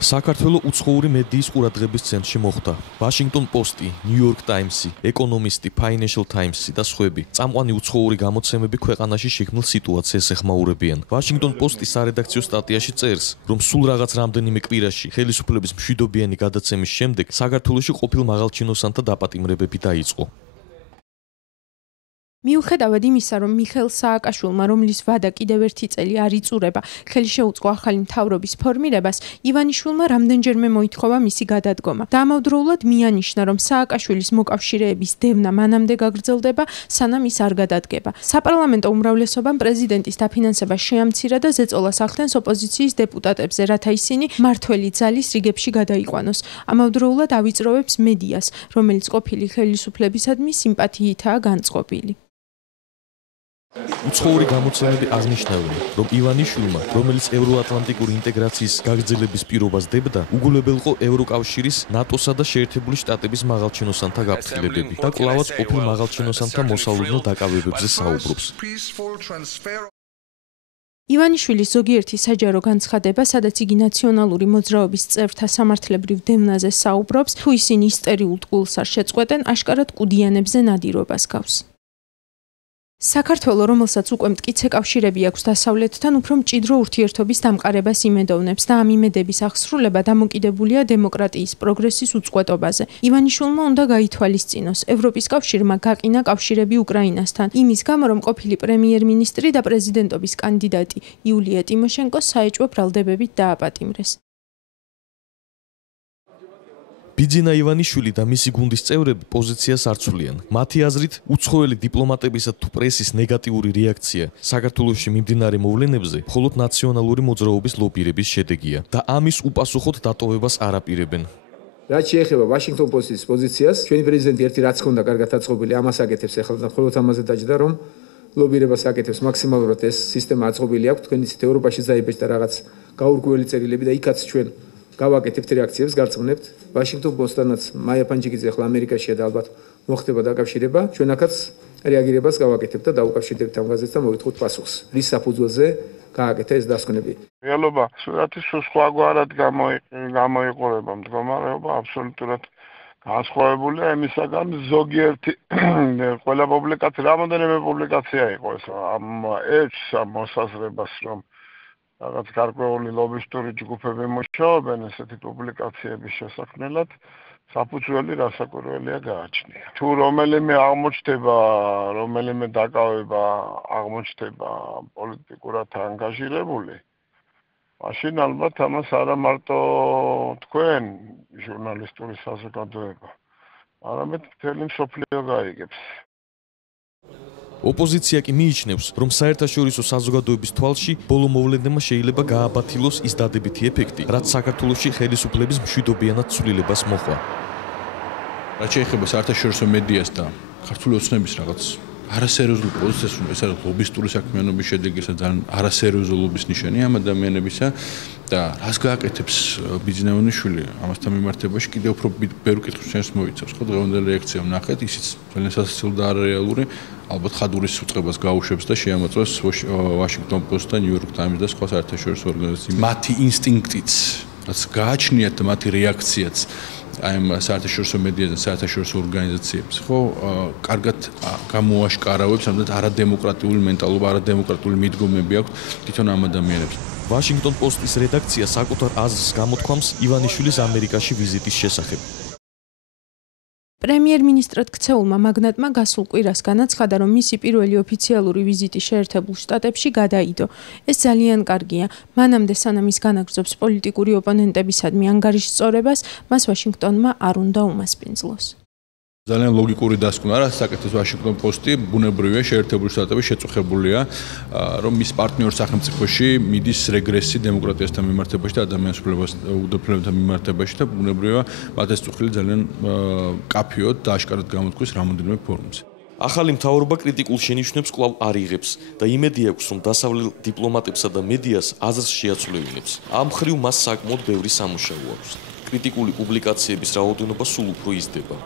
საქართველოს უცხოური მედიის ყურადღების ცენტრში მოხვდა Washington Post-ი, New York Times-ი, Economist-ი, Financial Times-ი და სხვები. წამყვანი უცხოური გამოცემები ქვეყანაში შექმნილ სიტუაციას ეხმაურებიან. Washington Post-ი სარედაქციო სტატიაში წერს, რომ სულ რაღაც რამდენიმე კვირაში ხელისუფლების მშვიდობიანი გადაცემის შემდეგ საქართველოში ყოფილ მაღალჩინოსანთა დაპატიმრებები დაიწყო. მიუხედავად იმისა, რომ მიხეილ სააკაშვილმა, რომლის ვადა კიდევ ერთი წელი არ იწურება, ხელი შეუწყო ახალი მთავრობის ფორმირებას, ივანიშვილმა რამდენჯერმე მოითხოვა მისი გადადგომა. დაამავდროულად მიანიშნა, რომ სააკაშვილის მოკავშირეების დევნა მანამდე გაგრძელდება, სანამ ის არ გადადგება. საპარლამენტო უმრავლესობამ პრეზიდენტის დაფინანსება შეამცირა და ზეწოლას ახდენს ოპოზიციის დეპუტატებზე, რათა ისინი მმართველი ძალის რიგებში გადაიყვანოს. ამავდროულად ავიწროვებს მედიას, რომელიც ყოფილი ხელისუფლებისადმი სიმპათიითაა განწყობილი. უცხოური გამოცემები აღნიშნავენ, რომ ივანიშვილმა, რომელიც ევროატლანტიკური ინტეგრაციის გაგრძელების პირობას დებდა, უგულებელყო ევროკავშირის, ნატოსა და შეერთებული შტატების მაღალჩინოსანთა გაფრთხილებები და კვლავაც ყოფილ მაღალჩინოსანთა მოსალოდნელ დაკავებებზე საუბრობს. ივანიშვილის ზოგიერთი საჯარო განცხადება, სადაც იგი ნაციონალური მოძრაობის წევრთა სამართლებრივ დევნაზე საუბრობს, თუ ისინი ისტორიულ ტყუილს არ შეწყვეტენ, აშკარად კუდიანებზე ნადირობას გავს. საქართველო, რომელსაც უკვე მტკიცე კავშირები აქვს დასავლეთთან, უფრო მჭიდრო ურთიერთობის დამყარებას იმედოვნებს და ამ იმედების აღსრულება დამოკიდებულია დემოკრატიის პროგრესის უწყვეტობაზე. ივანიშვილმა უნდა გაითვალისწინოს, ევროპის კავშირმა გაყინა კავშირები უკრაინასთან, იმის გამო, რომ ყოფილი პრემიერ-მინისტრი და პრეზიდენტობის კანდიდატი იულია ტიმოშენკო საეჭვო ბრალდებებით დააპატიმრეს. ბიძინა ივანიშვილი და მისი გუნდის წევრები პოზიციას არ ცვლიან. მათი აზრით, უცხოელი დიპლომატებისა თუ პრესის ნეგატიური რეაქცია საქართველოში მიმდინარე მოვლენებზე მხოლოდ ნაციონალური მოძრაობის ლობირების შედეგია და ამის უპასუხოდ დატოვებას არ აპირებენ. რაც შეეხება Washington Post-ის პოზიციას, ჩვენი პრეზიდენტი ერთი რაც ხონდა კარგად აწყობილი, ამას აკეთებს ახლა და მხოლოდ ამაზე დაჯდა, რომ ლობირებას აკეთებს მაქსიმალურად ეს სისტემა აწყობილი აქვს. თქვენ იცით, ევროპაში დაიბეჭდა რაღაც გაურკვეველი წერილები და იქაც ჩვენ გავაკეთებთ რეაქციებს, გარწმუნებთ. Washington Post-დანაც მაია პანჯიკიძე ახლა ამერიკაშია და ალბათ მოხდება დაკავშირება. ჩვენ აქაც რეაგირებას გავაკეთებთ და დაუკავშირდებთ ამ გაზეთს და მოვითხოთ პასუხს. რის საფუძველზე გააკეთა ეს დასკვნები. რეალობა სურათი სხვაგვარად გამოიყურება მდგომარეობა აბსოლუტურად განსხვავებულია იმისაგან ზოგიერთი ყველა პუბლიკაცია, რამოდენიმე პუბლიკაცია იყო ეს ამ ეჭს ამ მოსაზრებას რომ რაღაც გარკვეული ლობისტური ჯგუფები მუშაობენ ესეთი პუბლიკაციების შესაქმნელად, საფუძველი რასაკვირველია გააჩნია. თუ რომელიმე აღმოჩნდება, რომელიმე დაკავება აღმოჩნდება პოლიტიკურად ანგაჟირებული, მაშინ ალბათ ამას არა მარტო თქვენ, ჟურნალისტური საზოგადოება, არამედ მთელი მსოფლიო გაიგებს. ოპოზიცია კი მიიჩნევს, რომ საერთაშორისო საზოგადოების თვალში ბოლო მოვლენებმა შეიძლება გააბათილოს ის დადებითი ეფექტი, რაც საქართველოში ხელისუფლების მშვიდობიანად ცვლილებას მოჰყვა. რაც შეეხება საერთაშორისო მედიას და ქართული ოცნების რაღაც არასერიოზულ პოზიციას, რომ ეს არის ლობისტური საქმიანობის შედეგი, ძალიან არასერიოზულობის ნიშანი ამ ადამიანებისა და რას გააკეთებს ბიძინა ივანიშვილი ამასთან მიმართებაში კიდევ უფრო ბევრ კითხვას შენს მოიცავს. ხო, დღევანდელი რეაქცია ვნახეთ, ისიც ძალიან სასაცილო და არარეალური, ალბათ ხადურის უწყებას გაუშვებს და შეამოწმებს Washington Post და New York Times და სხვა საერთაშორისო ორგანიზაციებს. მათი ინსტინქტიც, რაც გააჩნიათ და მათი რეაქციაც აი ამ საერთაშორისო მედიაზე, საერთაშორისო ორგანიზაციებს, ხო, კარგად გამოაშკარავებს ამ არადემოკრატიული მენტალობა, არადემოკრატიული მიდგომები აქვს თვითონ ამ ადამიანებს. Washington Post-ის რედაქცია საკუთარ აზრს გამოთქვამს ივანიშვილის ამერიკაში ვიზიტის შესახებ. პრემიერ-მინისტრად ქცეულმა მაგნატმა გასულ კვირას განაცხადა, რომ მისი პირველი ოფიციალური ვიზიტი შეერთებულ შტატებში გადაიდო. ეს ძალიან კარგია. მანამდე სანამ ის განაგრძობს პოლიტიკური ოპონენტებისადმი ანგარიშსწორებას, მას ვაშინგტონმა არ უნდა უმასპინძლოს. ძალიან ლოგიკური დასკვნა რა საკეთებს Washington Post-ი, ბუნებრივია შეერთებული შტატები შეწუხებულია, რომ მის პარტნიორ სახელმწიფოში მიდის რეგრესი დემოკრატიასთან მიმართებაში და ადამიანის უფლებებთან მიმართებაში და ბუნებრივია მათ ეს წუხილი ძალიან კაფიოდ და აშკარად გამოთქვის რამოდენიმე ფორუმზე. ახალი მთავრობა კრიტიკულ შენიშვნებს კვლავ არ იღებს და იმედი აქვს, რომ დასავლელ დიპლომატებსა და მედიას აზრს შეაცვლევინებს. ამ მხრივ მას საკმაოდ ბევრი სამუშაო აქვს. კრიტიკული პუბლიკაციების რაოდენობა სულ უფრო იზრდება.